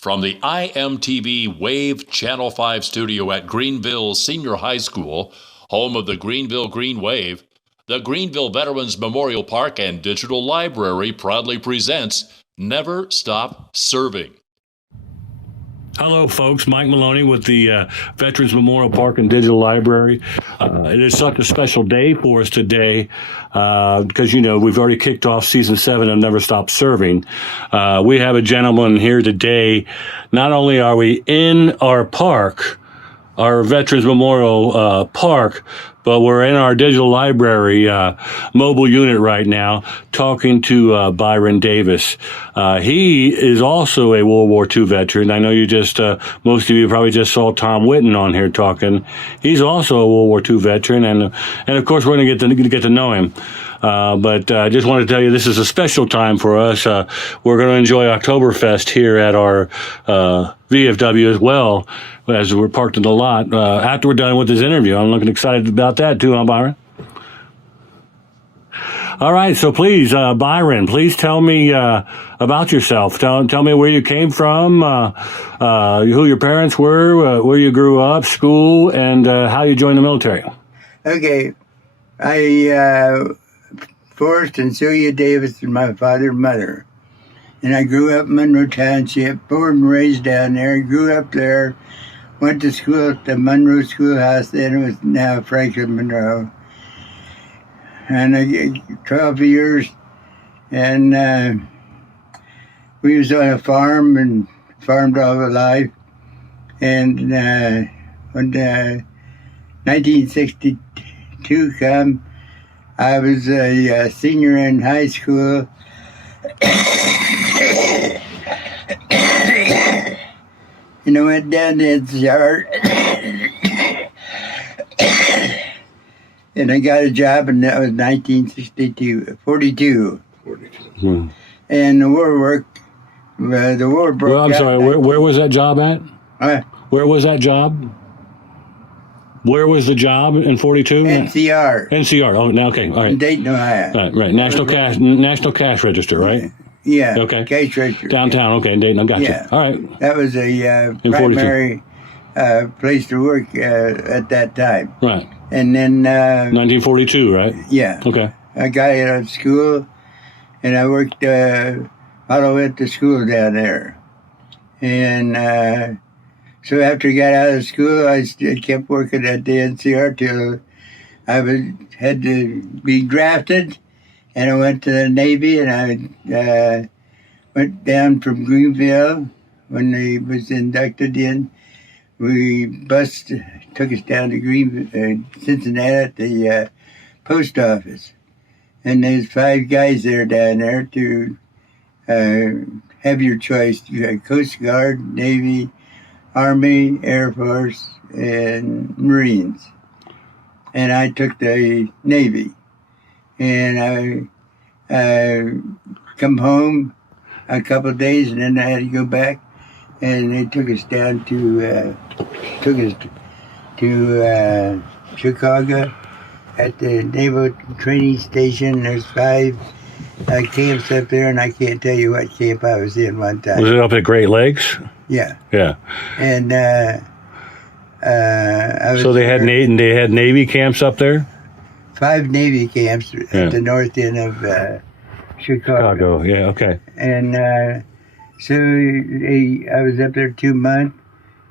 From the IMTV Wave Channel 5 studio at Greenville Senior High School, home of the Greenville Green Wave, the Greenville Veterans Memorial Park and Digital Library proudly presents Never Stop Serving. Hello, folks. Mike Maloney with the Veterans Memorial Park and Digital Library. It is such a special day for us today because, you know, we've already kicked off Season 7 of Never Stop Serving. We have a gentleman here today. Not only are we in our park, our Veterans Memorial Park, but we're in our digital library mobile unit right now talking to Bryon Davis. He is also a World War II veteran. I know you just, most of you probably just saw Tom Whitten on here talking. He's also a World War II veteran, and of course we're going to get to know him. But I just wanted to tell you this is a special time for us. We're going to enjoy Oktoberfest here at our VFW as well, as we're parked in the lot after we're done with this interview. I'm looking excited about that too, huh, Bryon? All right, so please, Bryon, please tell me about yourself. Tell me where you came from, who your parents were, where you grew up, school, and how you joined the military. Okay, I Forrest and Celia Davis and my father and mother. And I grew up in Monroe Township, born and raised down there, grew up there, went to school at the Monroe Schoolhouse, then it was now Franklin Monroe. And I 12 years, and we was on a farm and farmed all our life. And when 1962 come, I was a senior in high school. And I went down to NCR and I got a job, and that was 42. And the war broke Well, I'm sorry, where was that job at? Where was that job? Where was the job in 42? NCR. NCR. Oh, now okay. All right. In Dayton, Ohio. Right. National Cash Register, right? Yeah. Okay. Cash register. Downtown. Okay, in Dayton. I got you. All right. That was a primary place to work at that time. Right. And then 1942, right? Yeah. Okay. I got out of school, and I worked all the way to school down there, and. So after I got out of school, I kept working at the NCR till I had to be drafted, and I went to the Navy, and I went down from Greenville when I was inducted in. Bus took us down to Cincinnati at the post office, and there's 5 guys there down there to have your choice. You had Coast Guard, Navy, Army, Air Force, and Marines. And I took the Navy. And I come home a couple of days, and then I had to go back. And they took us down to Chicago at the Naval Training Station. There's 5 camps up there, and I can't tell you what camp I was in one time. Was it up at Great Lakes? Yeah. Yeah. And I was so they had Navy camps up there? 5 Navy camps at the north end of Chicago. Yeah, okay. And so I was up there 2 months,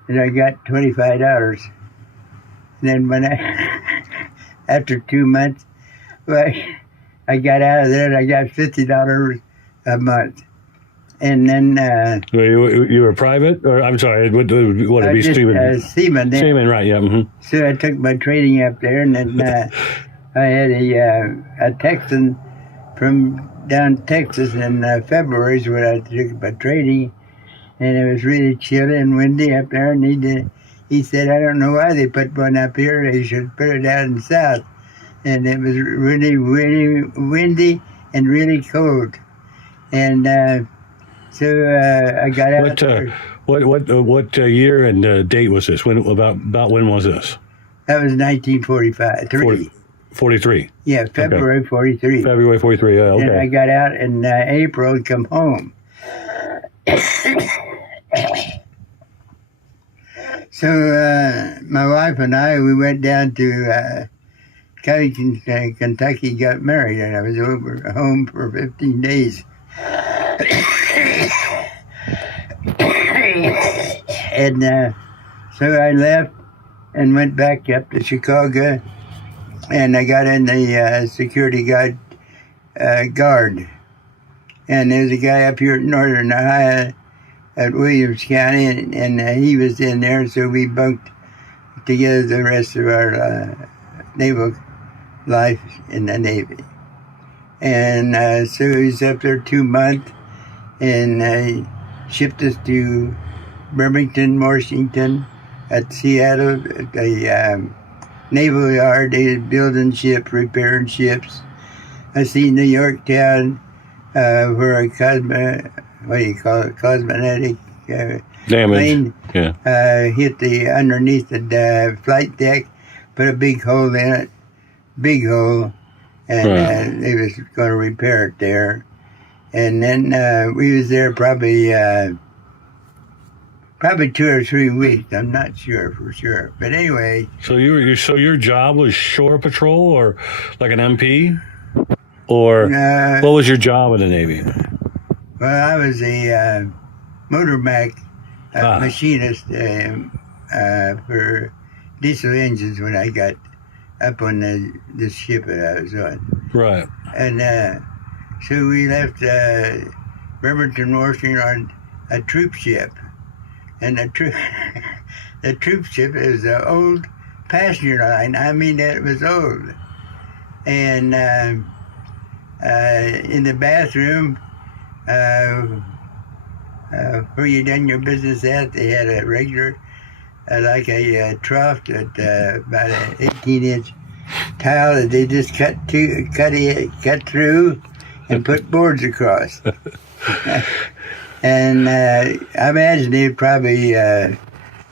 and I got $25. And then when after 2 months, I got out of there, and I got $50 a month. And then you were private, or I'm sorry, what would be seaman? Seaman. Seaman, right? Yeah. Mm-hmm. So I took my training up there, and then I had a Texan from down Texas in February is when I took my training, and it was really chilly and windy up there. And he said, I don't know why they put one up here. They should put it down in the south. And it was really, really windy and really cold. And so I got out there. What year and date was this? About when was this? That was 1945. 43. Yeah, February 43. February 43, yeah, okay. And I got out in April and come home. So my wife and I, we went down to Covington, Kentucky, got married, and I was home for 15 days. And so I left and went back up to Chicago, and I got in the security guard. And there's a guy up here in Northern Ohio at Williams County, and he was in there, so we bunked together the rest of our naval life in the Navy. And so he was up there 2 months, and shipped us to Birmingham, Washington, at Seattle, at the Naval Yard. They was building ships, repairing ships. I seen New York Town, where a cosmetic Damage. plane hit the underneath the flight deck, put a big hole in it, big hole, and they was going to repair it there. And then we was there probably 2 or 3 weeks. I'm not sure for sure, but anyway. So your job was shore patrol, or like an MP, or what was your job in the Navy? Well, I was a motor mech machinist for diesel engines when I got up on this ship that I was on. Right. And so we left Bremerton, Washington on a troop ship. And the troop ship is an old passenger line. I mean, that was old. And in the bathroom, where you done your business at, they had a regular, like a trough that about an 18-inch tile that they just cut through and put boards across. And I imagine they probably, I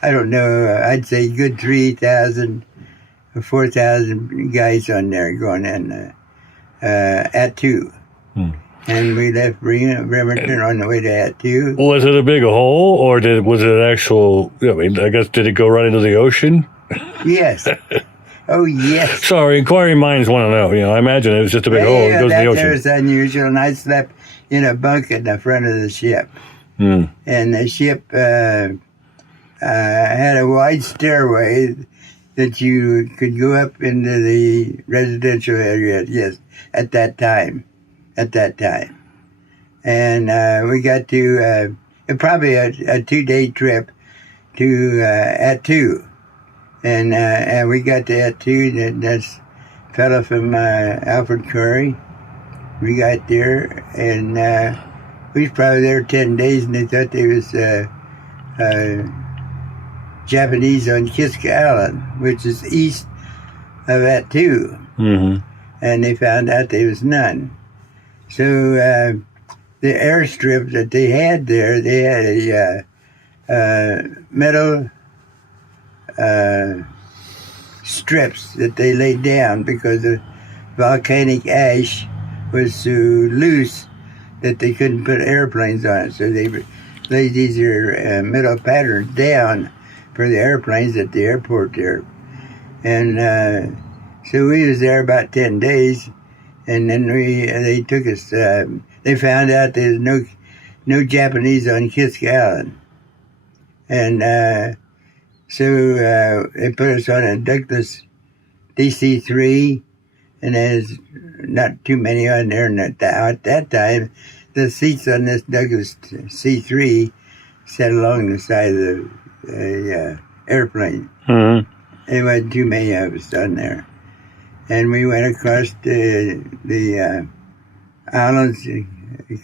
don't know, I'd say good 3,000 or 4,000 guys on there going in at 2. And we left Bremerton on the way to at 2. Was it a big hole, or was it an actual, I mean, I guess, did it go right into the ocean? Yes. Oh, yes. Sorry, inquiring minds want to know. I imagine it was just a big hole. It goes in the ocean. That was unusual, and I slept in a bunk in the front of the ship. And the ship had a wide stairway that you could go up into the residential area, yes, at that time. And we got to, probably a 2-day trip to at 2. And we got to at 2, that's a fellow from Alfred Curry. We got there, and we was probably there 10 days, and they thought they was Japanese on Kiska Island, which is east of at 2. And they found out there was none. So the airstrip that they had there, they had a metal strips that they laid down because the volcanic ash was so loose that they couldn't put airplanes on it. So they laid these metal patterns down for the airplanes at the airport there. And so we was there about 10 days, and then they took us, they found out there's no Japanese on Kiska Island. And so they put us on a Douglas DC-3, and there's not too many on there. And at that time, the seats on this Douglas C-3 sat along the side of the airplane. There wasn't too many of us on there. And we went across the islands,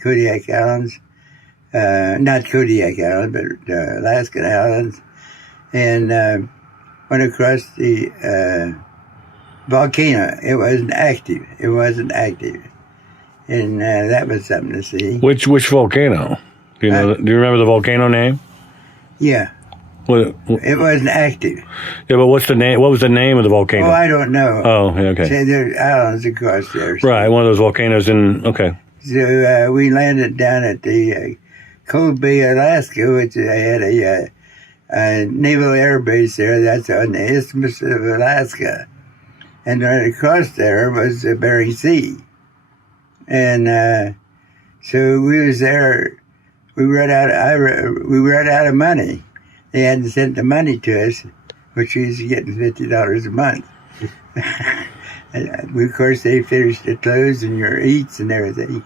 Kodiak Islands, not Kodiak Island, but Alaskan Islands, and went across the volcano. It wasn't active. And that was something to see. Which volcano? Do you know? Do you remember the volcano name? Yeah. It wasn't active. Yeah, but what's the name? What was the name of the volcano? Oh, I don't know. Oh, okay. So there's islands across there. So. Right, one of those volcanoes in. Okay. So we landed down at the Cold Bay, Alaska, which I had Naval Air Base there. That's on the Isthmus of Alaska. And right across there was the Bering Sea. And so we was there. We ran out of money. They hadn't sent the money to us, which we was getting $50 a month. And of course, they finished the clothes and your eats and everything,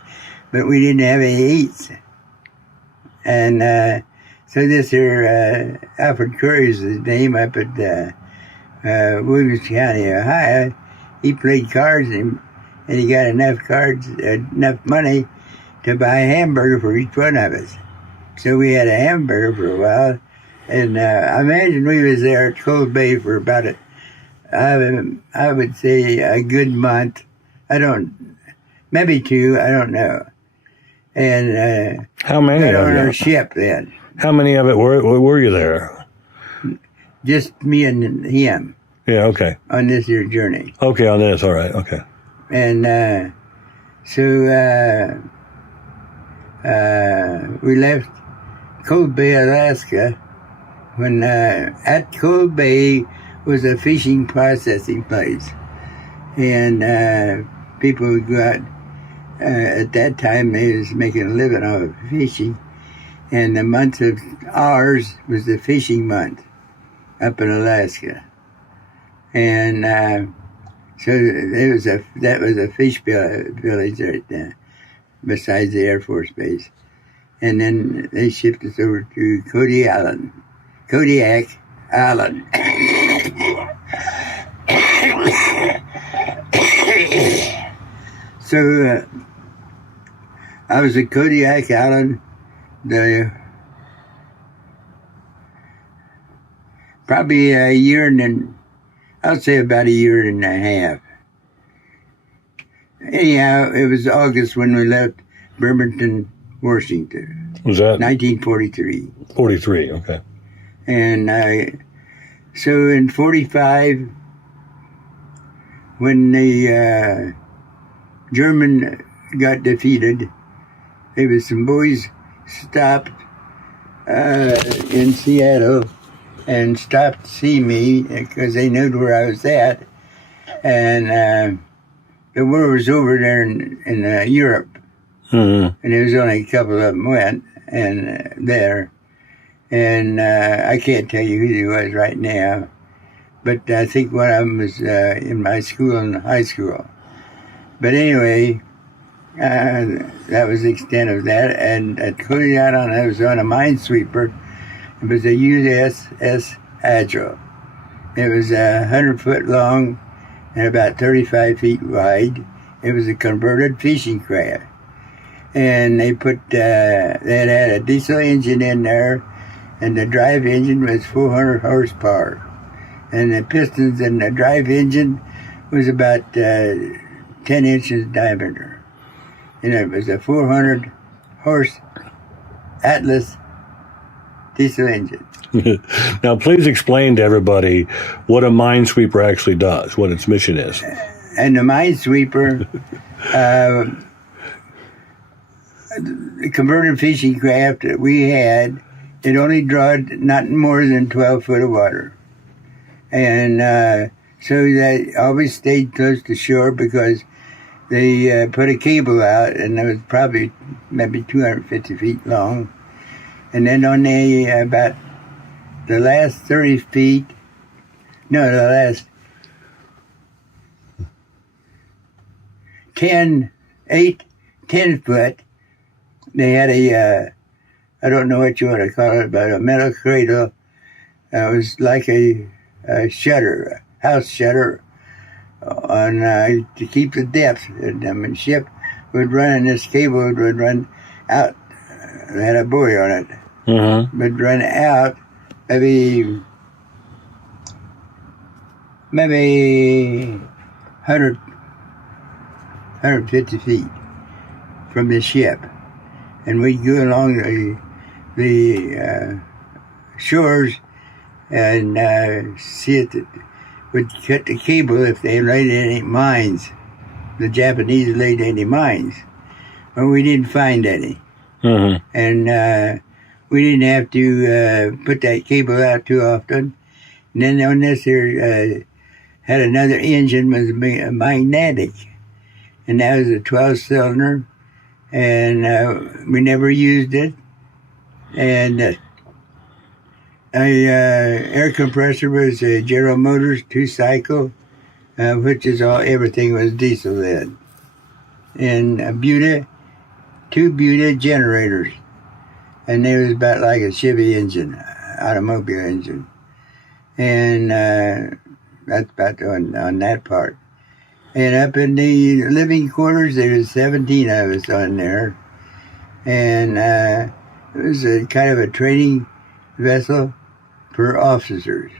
but we didn't have any eats. And so this here Alfred Curry's his name up at Williams County, Ohio. He played cards and he got enough money to buy a hamburger for each one of us. So we had a hamburger for a while. And I imagine we was there at Cold Bay for about I would say a good month. Maybe 2, I don't know. And how many got of on you? our ship then. How many of it were you there? Just me and him. Yeah, okay. On this here journey. Okay, on this, all right, okay. And so we left Cold Bay, Alaska, when at Cold Bay was a fishing processing place. And people would go out, at that time they was making a living off of fishing. And the month of ours was the fishing month up in Alaska. And so that was a fish village right there, besides the Air Force Base. And then they shipped us over to Kodiak Island. So I was at Kodiak Island probably a year I'd say about a year and a half. Anyhow, it was August when we left Bremerton, Washington. Was that 1943? 43? Okay. And so in 45, when the German got defeated, there was some boys stopped in Seattle and stopped to see me because they knew where I was at. And the war was over there in Europe. Mm-hmm. And there was only a couple of them went there. And I can't tell you who he was right now. But I think one of them was in my school, in high school. But anyway, that was the extent of that. And at Cody Island, I was on a minesweeper. It was a USS Agile. It was 100 foot long and about 35 feet wide. It was a converted fishing craft. And they had a diesel engine in there, and the drive engine was 400 horsepower. And the pistons in the drive engine was about 10 inches diameter. And it was a 400 horse Atlas diesel engine. Now, please explain to everybody what a minesweeper actually does, what its mission is. And the minesweeper, the converted fishing craft that we had, it only drawed not more than 12 foot of water. And so that always stayed close to shore because they put a cable out, and it was probably maybe 250 feet long. And then on about the last 30 feet, no, the last 10 foot, they had I don't know what you want to call it, but a metal cradle. It was like a shutter, a house shutter, on to keep the depth. And the ship would run, and this cable would run out. It had a buoy on it. Mm-hmm. Would run out maybe 150 feet from the ship. And we'd go along the shores and see it would cut the cable if they laid any mines. The Japanese laid any mines. But we didn't find any. Mm-hmm. And we didn't have to put that cable out too often. And then on this here had another engine, was magnetic, and that was a 12-cylinder, and we never used it. And air compressor was a General Motors 2-cycle, which is everything was diesel then. And two Buda generators, and they was about like a Chevy engine, automobile engine. And that's about on that part. And up in the living quarters, there was 17 of us on there. And it was a kind of a training vessel for officers.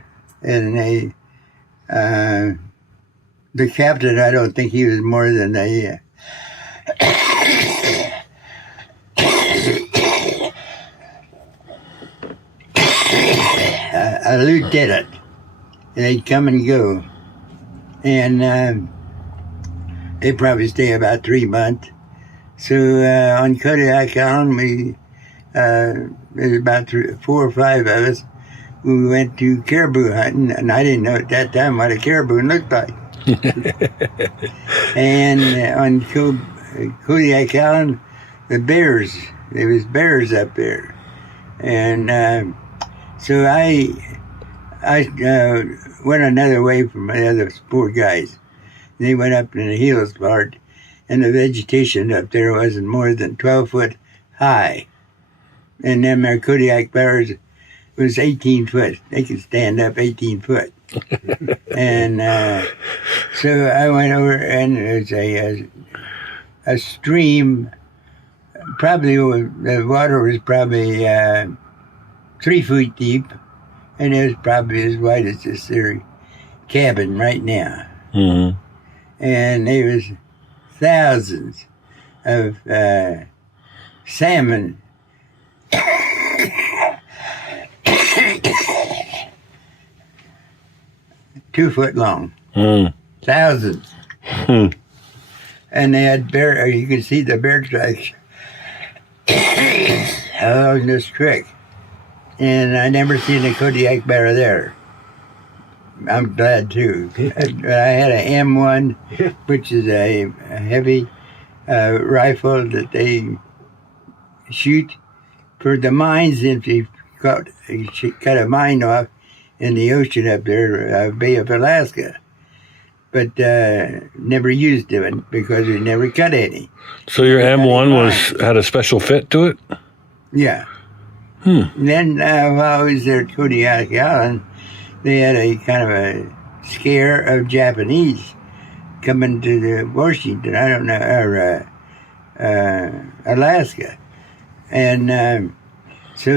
And the captain, I don't think he was more than a lieutenant. They'd come and go. And they'd probably stay about 3 months. So on Kodiak Island, there was about 4 or 5 of us. We went to caribou hunting, and I didn't know at that time what a caribou looked like. And on Kodiak Island, there was bears up there. And so I went another way from the other 4 guys. They went up in the hills part, and the vegetation up there wasn't more than 12 foot high. And them our Kodiak bears was 18 foot. They could stand up 18 foot. And so I went over, and there's a stream. Probably the water was probably 3 feet deep, and it was probably as wide as this there cabin right now. Mm-hmm. And there was thousands of salmon. 2 foot long. Thousands. And they had bear, you could see the bear tracks along this creek. And I never seen a Kodiak bear there. I'm glad too. But I had an M1, which is a heavy rifle that they shoot for the mines. If you cut a mine off in the ocean up there, Bay of Alaska, but never used it because we never cut any. So your M1 had a special fit to it? Yeah. And then while I was there at Kodiak Island, they had a kind of a scare of Japanese coming to the Washington, I don't know, or Alaska. And so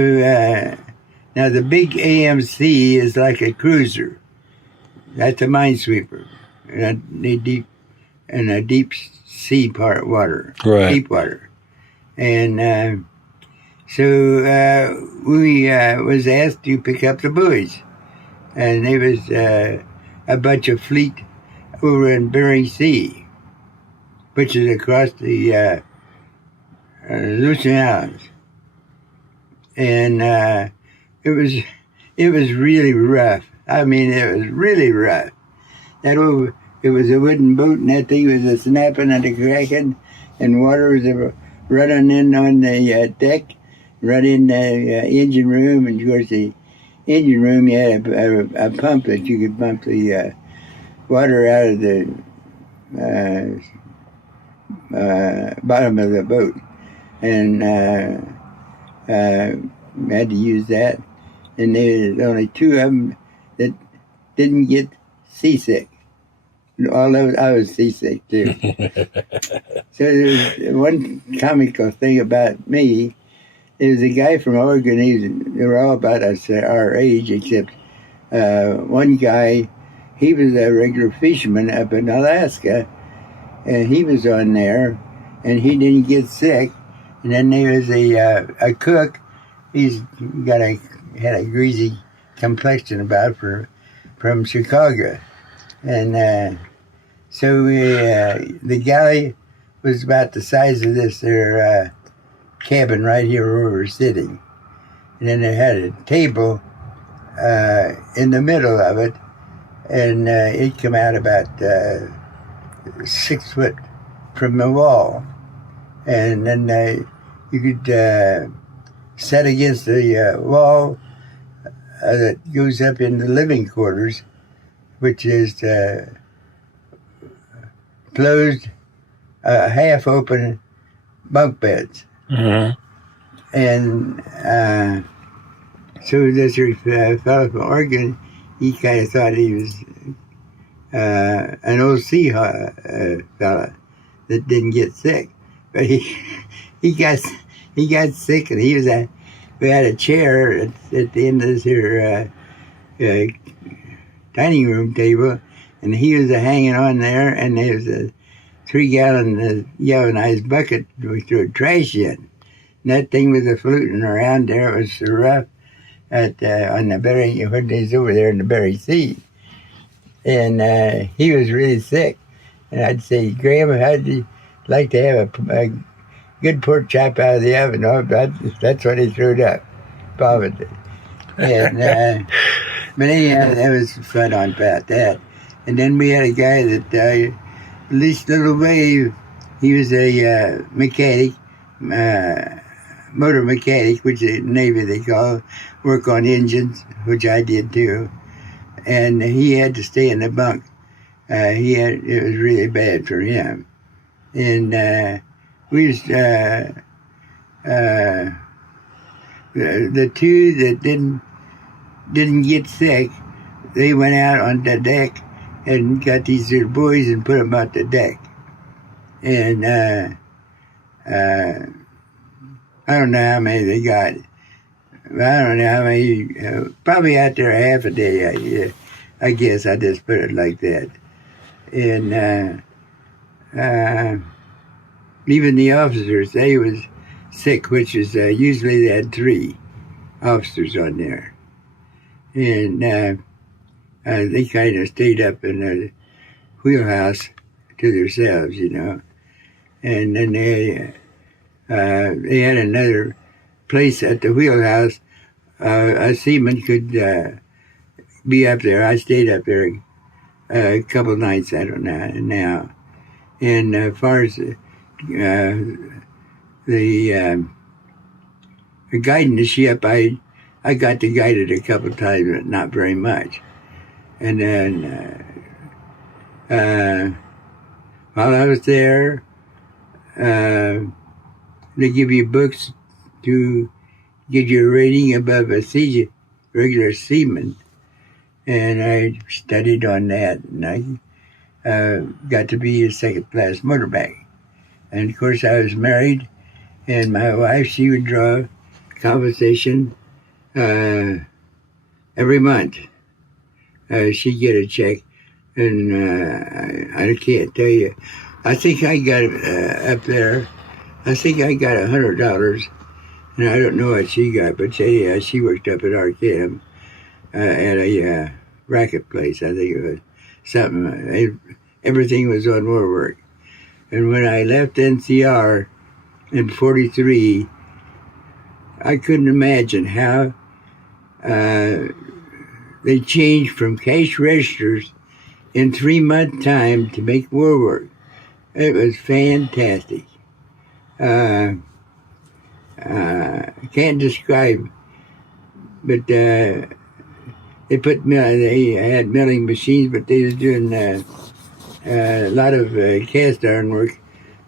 now the big AMC is like a cruiser. That's a minesweeper. In a deep sea part water, right. Deep water. And so we was asked to pick up the buoys. And there was a bunch of fleet over in Bering Sea, which is across the Aleutian Islands. And it was really rough. I mean, it was really rough. It was a wooden boat, and that thing was a snapping and a cracking, and water was running in on the deck, running the engine room, and of course the engine room, you had a pump that you could pump the water out of the bottom of the boat, and had to use that. And there was only 2 of them that didn't get seasick. Although I was seasick too. So there was one comical thing about me. There was a guy from Oregon. They were all about our age, except one guy. He was a regular fisherman up in Alaska, and he was on there, and he didn't get sick. And then there was a cook. He's had a greasy complexion from Chicago, and so the galley was about the size of this cabin right here where we're sitting. and then it had a table in the middle of it, and it came out about 6 foot from the wall, and then you could set against the wall that goes up in the living quarters, which is closed, half open bunk beds. Mm-hmm. And so this fellow from Oregon, he kind of thought he was an old sea fella that didn't get sick, but he got sick, and we had a chair at the end of this here dining room table, and he was hanging on there, and there was a 3-gallon galvanized bucket we threw trash in. And that thing was floating around there. It was so rough on the Bering, when he's over there in the Bering Sea. And he was really sick. And I'd say, Graham, how'd you like to have a good pork chop out of the oven? Oh, that's what he threw up. Vomited. And, but anyhow, that was fun on about that. And then we had a guy that, at least Little Wave, he was a mechanic, motor mechanic, which the Navy they call, work on engines, which I did too. And he had to stay in the bunk. It was really bad for him. And we was the two that didn't get sick, they went out on the deck and got these little boys and put them out the deck. And I don't know how many they got. I don't know how many, probably out there half a day, I guess. I just put it like that. And even the officers, they was sick, which is usually they had 3 officers on there. And they kind of stayed up in the wheelhouse to themselves, you know. And then they had another place at the wheelhouse. A seaman could be up there. I stayed up there a couple nights, I don't know now. And as far as guiding the ship, I got to guide it a couple times, but not very much. And then while I was there, they give you books to get your rating above a regular seaman. And I studied on that, and I got to be a second-class motorbike. And, of course, I was married, and my wife, she would draw compensation every month. She'd get a check, and I can't tell you. I think I got up there, I think I got $100, and I don't know what she got, but she worked up at Arkham at a racket place. I think it was something. Everything was on more work. And when I left NCR in 43, I couldn't imagine how they changed from cash registers in 3-month time to make more work. It was fantastic. I can't describe, but they had milling machines, but they was doing a lot of cast iron work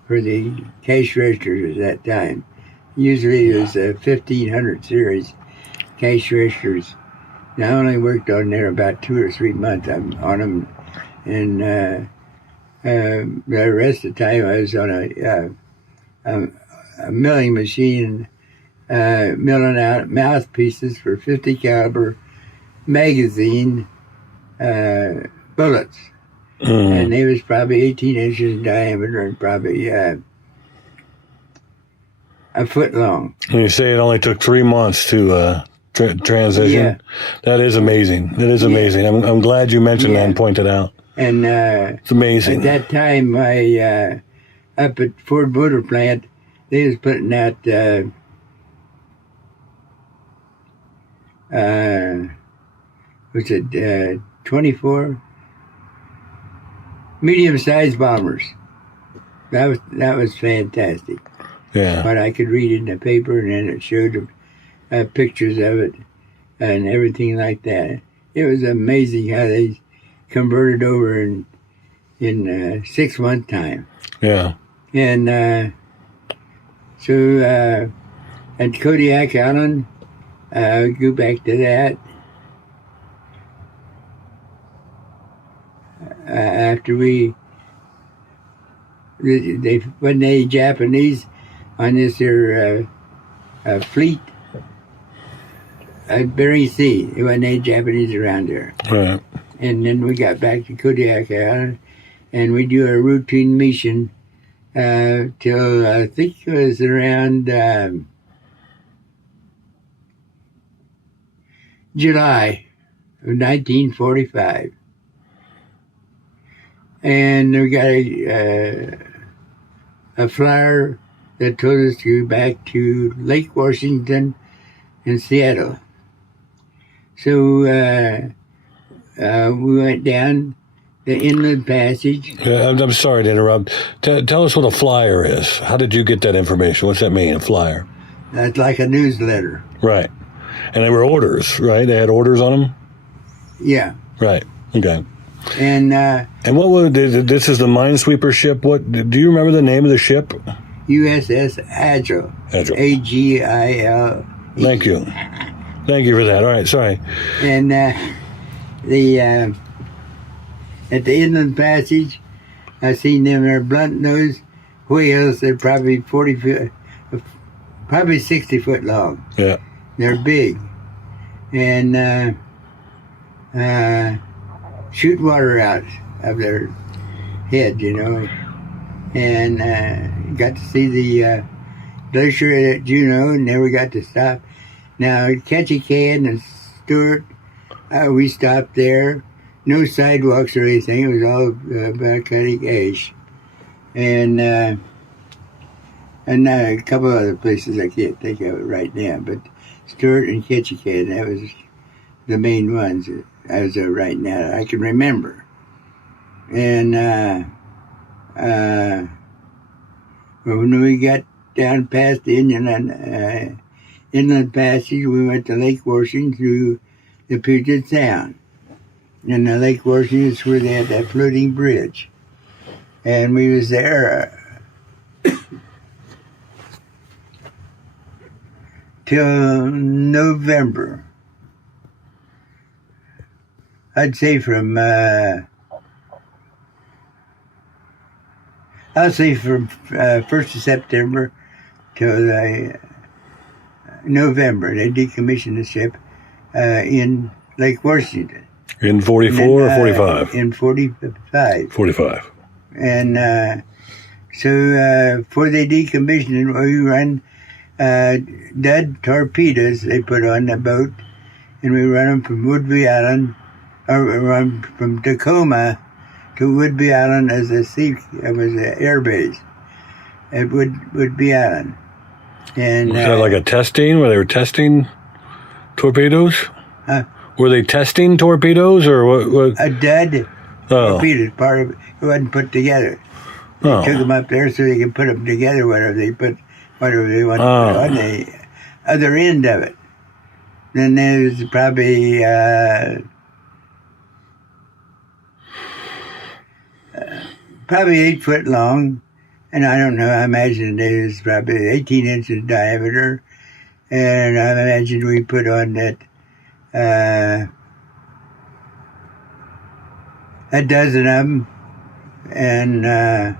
for the cash registers at that time. Usually it was 1500 series cash registers. And I only worked on there about 2 or 3 months on them, and the rest of the time I was on a milling machine, milling out mouthpieces for 50 caliber magazine bullets. And they was probably 18 inches in diameter and probably a foot long. And you say it only took 3 months to transition? Yeah. That is amazing. That is amazing. I'm glad you mentioned that and pointed out. And it's amazing. At that time, up at Ford Motor Plant, they was putting out was it 24 medium-sized bombers. That was fantastic. Yeah. But I could read it in the paper, and then it showed pictures of it and everything like that. It was amazing how they converted over in 6 months' time. Yeah. And so at Kodiak Island, go back to that. After when the Japanese on this here fleet at Bering Sea, there wasn't any Japanese around there. Right. And then we got back to Kodiak Island, and we do a routine mission till I think it was around July of 1945. And we got a flyer that told us to go back to Lake Washington in Seattle. So we went down the inland passage. I'm sorry to interrupt. Tell us what a flyer is. How did you get that information? What's that mean, a flyer? That's like a newsletter. Right. And they were orders, right? They had orders on them? Yeah. Right. Okay. And what was this? Is the minesweeper ship? What do you remember the name of the ship? USS Agile. Agile. AGIL. Thank you for that. All right, sorry. And the at the inland passage, I seen them there blunt nose whales. They're probably 40 foot, probably 60 foot long. Yeah. They're big, and shoot water out of their head, you know. And got to see the glacier at Juneau, never got to stop. Now, Ketchikan and Stewart, we stopped there. No sidewalks or anything. It was all about cutting ash. And a couple other places I can't think of it right now, but Stewart and Ketchikan, that was the main ones as of right now I can remember. And when we got down past the inland passage, we went to Lake Washington through the Puget Sound. And the Lake Washington is where they had that floating bridge. And we was there till November. I'd say from I'll say from 1st of September till November. They decommissioned the ship in Lake Washington. In 44 or 45? In 45. 45. And so for the decommissioning, we run dead torpedoes they put on the boat, and we run them from Woodby Island, or run from Tacoma to Woodby Island as it was an air base at Woodby Island. And was that like a testing, where they were testing torpedoes? Huh? Were they testing torpedoes, or what? A dead torpedo, part of it. It wasn't put together. They took them up there so they could put them together, whatever they wanted to put on the other end of it. Then there's probably 8 foot long, and I don't know, I imagine it was probably 18 inches diameter, and I imagine we put on that a dozen of them, and of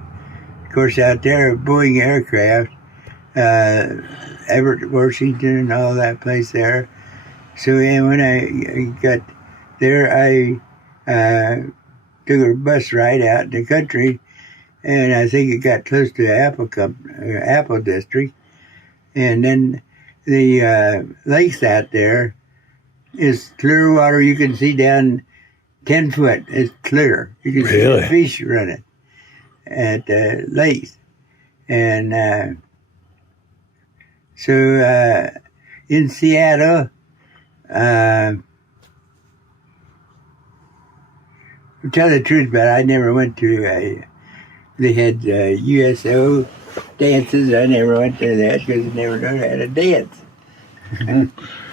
course out there, Boeing aircraft, Everett, Washington, and all that place there. So when I got there, I took a bus ride out in the country, and I think it got close to Apple District, and then the lakes out there is clear water. You can see down 10 foot. It's clear. You can see the fish running at the lakes. And so in Seattle, To tell the truth, but I never went to. They had USO dances. I never went to that because I never knew how to dance.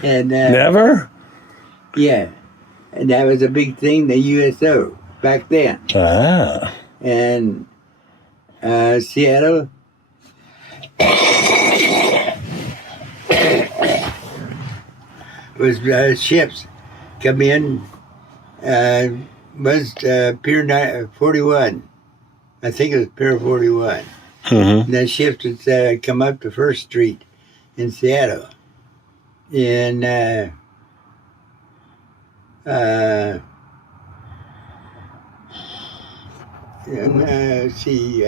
And Never? yeah, and that was a big thing. The USO back then. Ah. And Seattle. Was ships come in. Was Pier 41. I think it was Pier 41. Mm-hmm. And that ships would come up to First Street in Seattle. And see,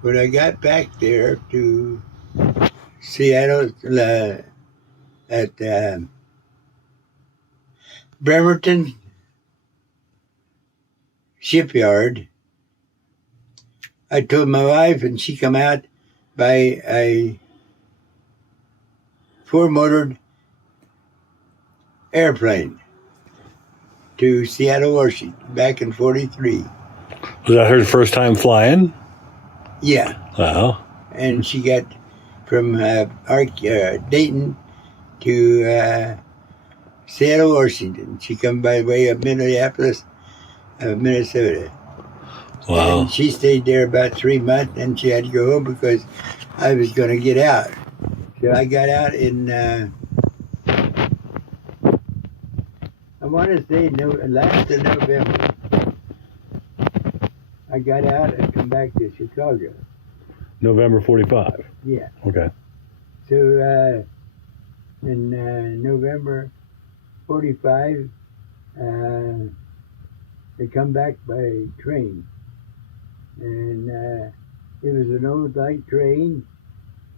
when I got back there to Seattle at Bremerton Shipyard, I told my wife, and she come out by a four-motored airplane to Seattle, Washington, back in 43. Was that her first time flying? Yeah. Wow. And she got from Dayton to Seattle, Washington. She come by way of Minneapolis, Minnesota. Wow. And she stayed there about 3 months, and she had to go home because I was going to get out. So I got out in, I want to say last of November. I got out and come back to Chicago. November 45. Yeah. Okay. So in November 45, they come back by train. And it was an old light train.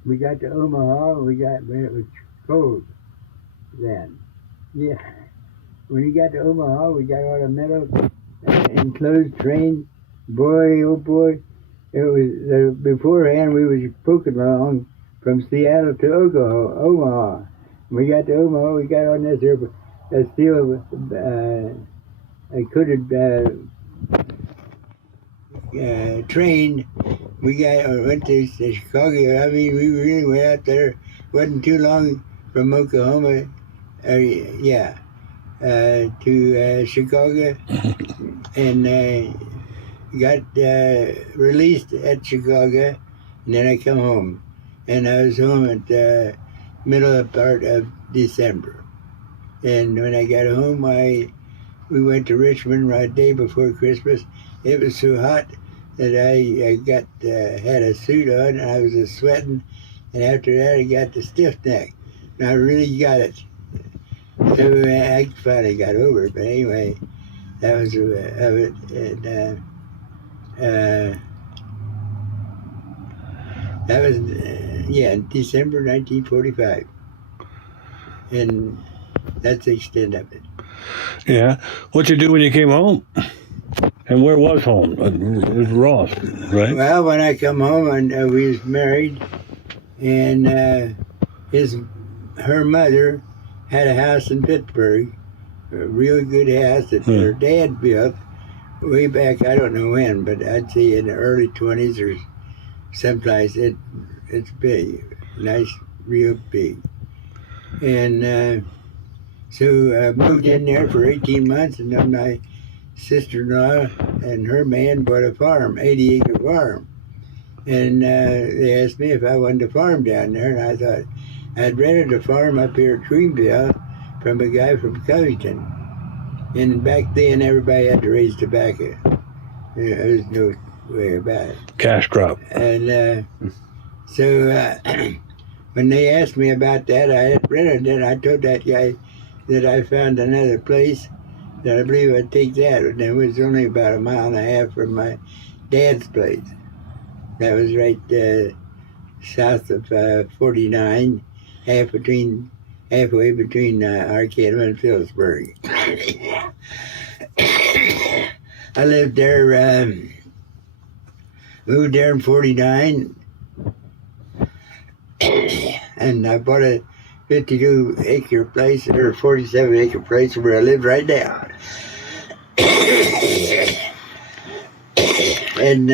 We got to Omaha, when it was cold then. Yeah. When we got to Omaha, we got on a metal enclosed train. Boy, oh boy, it was beforehand we was poking along from Seattle to Omaha. When we got to Omaha, we got on this steel coated train. We went to Chicago. I mean, we really went out there. Wasn't too long from Oklahoma. To Chicago, and got released at Chicago, and then I come home, and I was home at the middle part of December. And when I got home, we went to Richmond right day before Christmas. It was so hot that I got had a suit on, and I was just sweating. And after that, I got the stiff neck, and I really got it. So I finally got over it. But anyway, that was of it. And that was December 1945, and that's the extent of it. Yeah. What'd you do when you came home? And where was home? It was Ross, right? Well, when I come home, and we was married, and her mother had a house in Pittsburgh, a real good house that her dad built way back, I don't know when, but I'd say in the early 20s or someplace. It's big, nice, real big. And so I moved in there for 18 months, and then my sister-in-law and her man bought a farm, 80-acre farm. And they asked me if I wanted to farm down there, and I thought I'd rented a farm up here at Greenville from a guy from Covington. And back then, everybody had to raise tobacco. There was no way about it. Cash crop. And so when they asked me about that, I had rented it. I told that guy that I found another place that I believe I'd take that. And it was only about 1.5 miles from my dad's place. That was right south of 49, halfway between Arcadum and Phillipsburg. I lived there, moved there in 49, and I bought a 52-acre place, or 47-acre place where I live right now. And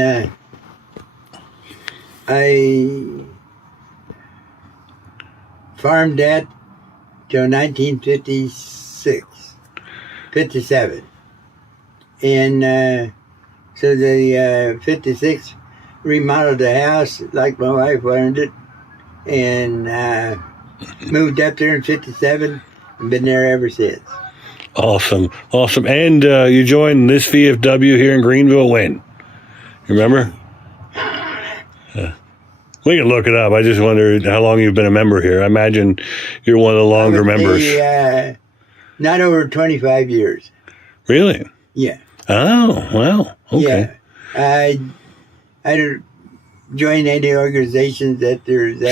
I farmed that till 57. And so the 56 remodeled the house like my wife wanted it, and moved up there in 57 and been there ever since. Awesome. And you joined this VFW here in Greenville when? You remember? We can look it up. I just wondered how long you've been a member here. I imagine you're one of the longer members. Not over 25 years. Really? Yeah. Oh, well, okay. Yeah. I don't join any organizations that there's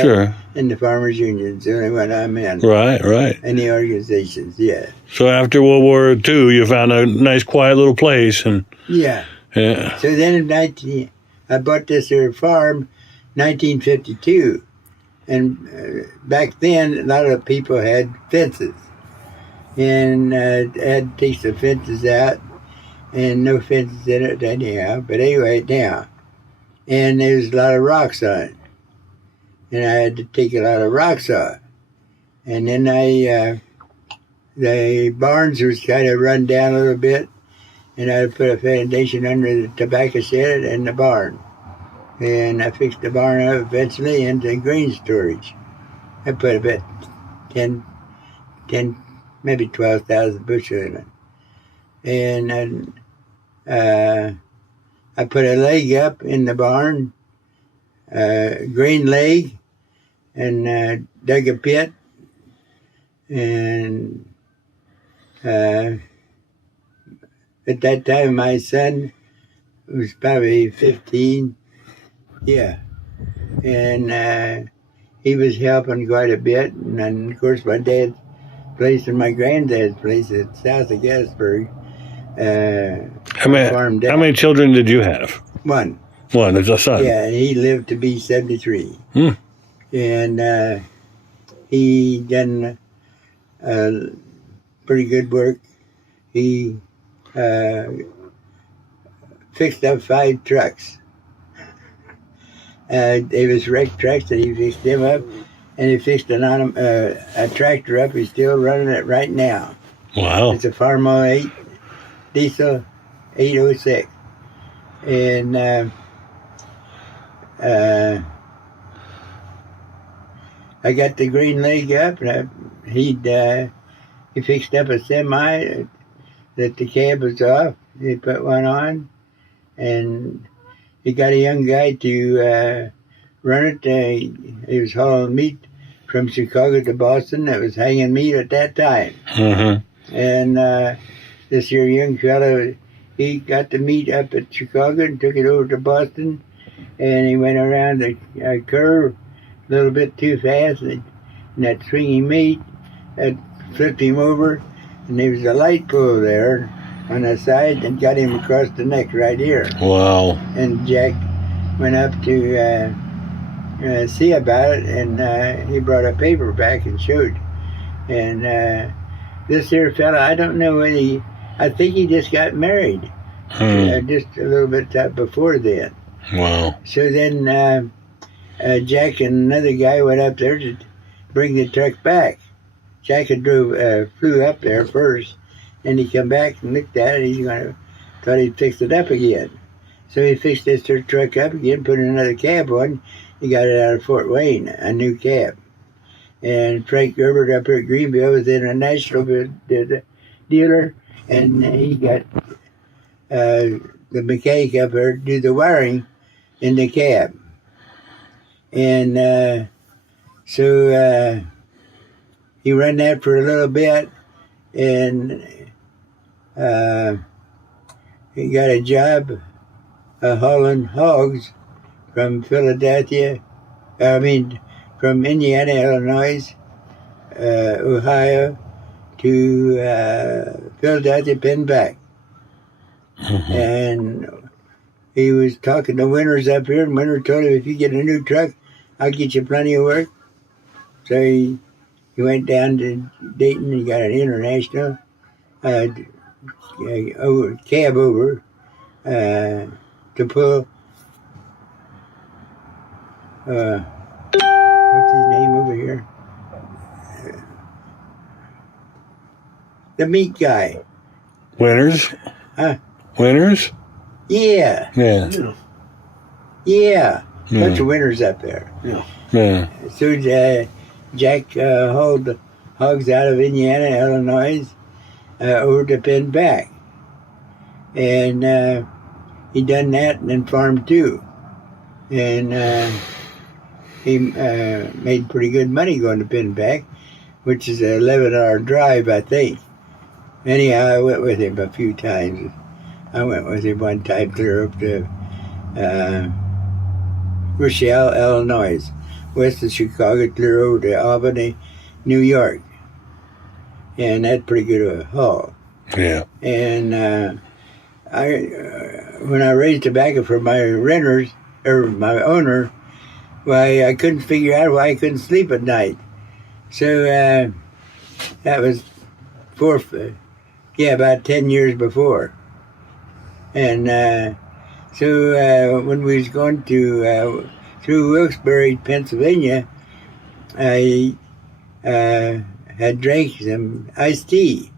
in the Farmers Union. It's the only one I'm in. Right. Any organizations, yeah. So after World War II, you found a nice, quiet little place. Yeah. So then I bought this here farm 1952. And back then, a lot of people had fences. And I had to take the fences out. And no fences in it anyhow. But anyway, now. And there's a lot of rocks on it. And I had to take a lot of rocks off. And then the barns was kind of run down a little bit. And I put a foundation under the tobacco shed and the barn. And I fixed the barn up eventually into grain storage. I put about 10, maybe 12,000 bushel in it. And I put a leg up in the barn, grain leg, and dug a pit. And at that time, my son was probably 15. Yeah. And he was helping quite a bit. And then, of course, my dad's place and my granddad's place at south of Gettysburg. How many children did you have? One. As a son? Yeah, and he lived to be 73. And he done pretty good work. He fixed up 5 trucks. They was wrecked trucks, and he fixed them up. And he fixed a tractor up. He's still running it right now. Wow. It's a Farmo 8 diesel 806. And I got the green leg up, and he fixed up a semi that the cab was off. He put one on, and he got a young guy to run it. He was hauling meat from Chicago to Boston. That was hanging meat at that time. And this here young fellow, he got the meat up at Chicago and took it over to Boston, and he went around the curve a little bit too fast, and that swinging meat that flipped him over, and there was a light pole there on the side and got him across the neck right here. Wow. And Jack went up to see about it, and he brought a paper back and showed. And this here fella, I don't know whether I think he just got married just a little bit before then. Wow. So then Jack and another guy went up there to bring the truck back. Jack had flew up there first, and he come back and looked at it. Thought he'd fix it up again. So he fixed this truck up again, put another cab on. He got it out of Fort Wayne, a new cab. And Frank Gerbert up here at Greenville was in a national dealer, and he got the mechanic up here to do the wiring in the cab. And so he ran that for a little bit, and he got a job hauling hogs from from Indiana, Illinois, Ohio, to Philadelphia, Penn back. And he was talking to Winters up here, and Winters told him, if you get a new truck, I'll get you plenty of work. So he he went down to Dayton and got an international cab over to pull. What's his name over here? The meat guy. Winners? Huh? Winners? Yeah. Yeah. Yeah. Bunch of winners up there. Yeah. So Jack hauled the hogs out of Indiana, Illinois, over to Penn-Pack. And he done that and then farmed too. And he made pretty good money going to Penn-Pack, which is an 11-hour drive, I think. Anyhow, I went with him a few times. I went with him one time clear up to Rochelle, Illinois, west of Chicago, clear over to Albany, New York. And that's pretty good of a haul. Yeah. And when I raised tobacco for my renters, or my owner, why I couldn't figure out why I couldn't sleep at night. So that was about 10 years before. And so when we was going to through Wilkes-Barre, Pennsylvania, I had drank some iced tea,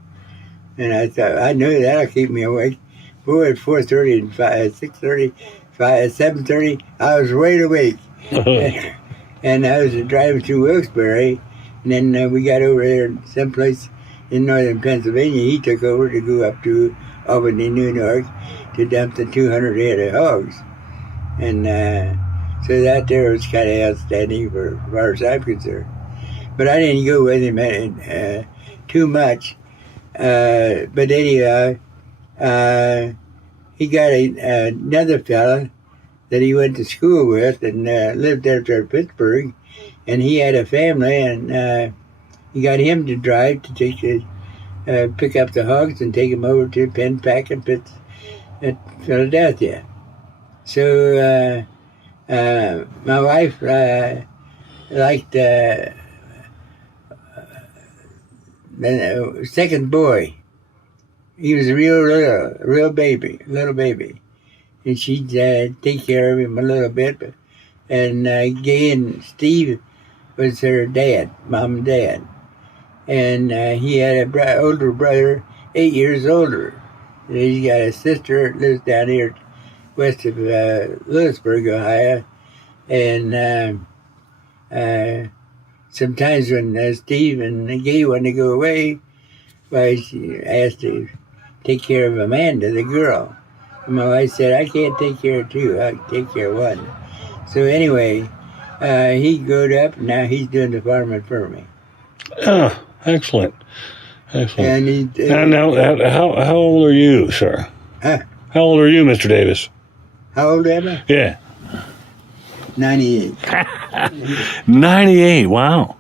and I thought I know that'll keep me awake. Boy, at 4:30 and 6:30, 7:30, I was wide awake. And I was driving through Wilkes-Barre, and then we got over there someplace in northern Pennsylvania. He took over to go up to Albany, New York, to dump the 200 head of hogs. And so that there was kind of outstanding for as far as I'm concerned. But I didn't go with him too much. But anyhow, he got another fella that he went to school with and lived after Pittsburgh, and he had a family, and he got him to drive to take pick up the hogs and take them over to Penn-Pack at Philadelphia. So my wife liked the second boy. He was a little baby, and she'd take care of him a little bit. And Gay and Steve was her dad, mom and dad. And he had an older brother, 8 years older. And he's got a sister that lives down here west of Lewisburg, Ohio. And sometimes when Steve and Gay wanted to go away, well, she asked to take care of Amanda, the girl. And my wife said, I can't take care of two, I can take care of one. So anyway, he growed up, and now he's doing the farming for me. Oh, excellent. And he, now, how old are you, sir? Huh? How old are you, Mr. Davis? How old am I? Yeah. 98. 98, wow.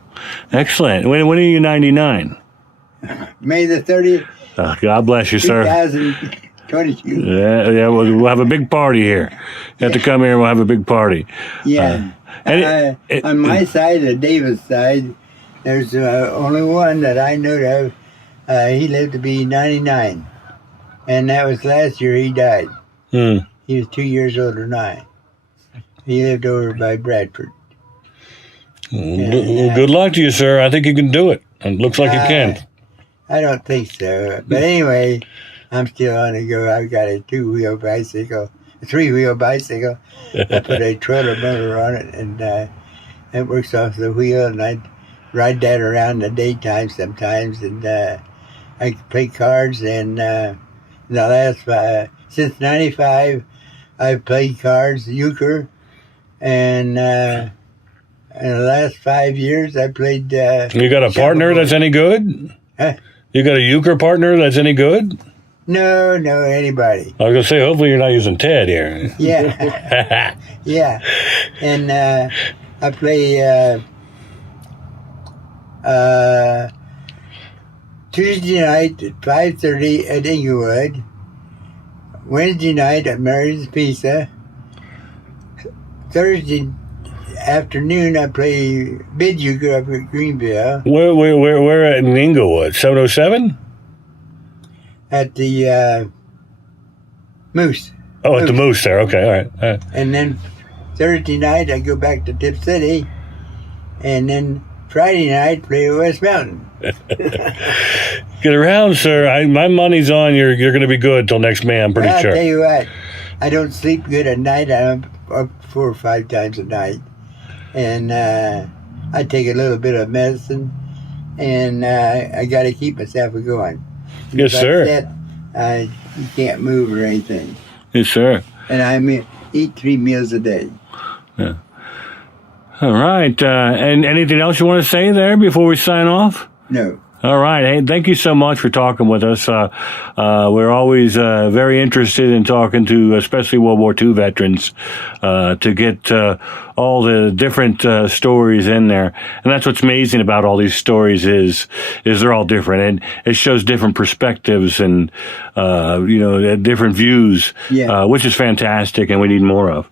Excellent. When are you 99? May the 30th, God bless you, sir. 2022. Yeah, we'll have a big party here. You have to come here and we'll have a big party. Yeah. On my side, the Davis side, there's only one that I know of. He lived to be 99. And that was last year he died. He was 2 years older than I. He lived over by Bradford. Well, good luck to you, sir. I think you can do it. It looks like you can. I don't think so. But anyway, I'm still on the go. I've got a 3-wheel bicycle. I put a trailer motor on it, and it works off the wheel, and I ride that around in the daytime sometimes, and I play cards, and in the last since 95, I've played cards, euchre, and in the last 5 years, I played... You got a partner that's any good? Huh? You got a euchre partner that's any good? No, anybody. I was going to say, hopefully you're not using Ted here. Yeah. Yeah. And I play Tuesday night at 5:30 at Inglewood. Wednesday night at Mary's Pizza. Thursday afternoon, I play bid euchre up at Greenville Where at in Inglewood? 707? at the Moose. Oh, at the Moose there. Okay, all right. And then Thursday night, I go back to Tip City. And then Friday night, play at West Mountain. Get around, sir. My money's on you're going to be good till next May, I'm pretty I'll sure. tell you what, I don't sleep good at night. I'm up 4 or 5 times a night. And I take a little bit of medicine, and I got to keep myself going. Yes, sir. You can't move or anything. Yes, sir. And I eat 3 meals a day. Yeah. All right. And anything else you want to say there before we sign off? No. All right. Hey, thank you so much for talking with us. We're always very interested in talking to, especially World War II veterans, to get all the different stories in there. And that's what's amazing about all these stories is they're all different, and it shows different perspectives and different views, which is fantastic, and we need more of.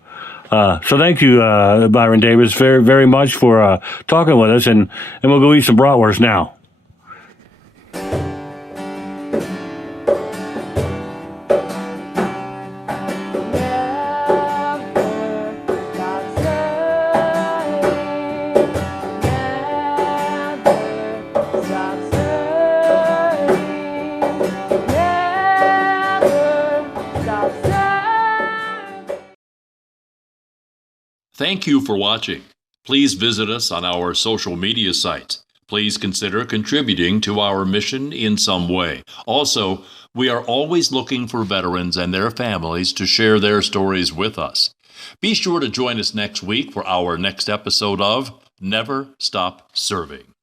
So thank you, Byron Davis, very, very much for talking with us, and we'll go eat some bratwurst now. Thank you for watching. Please visit us on our social media sites. Please consider contributing to our mission in some way. Also, we are always looking for veterans and their families to share their stories with us. Be sure to join us next week for our next episode of Never Stop Serving.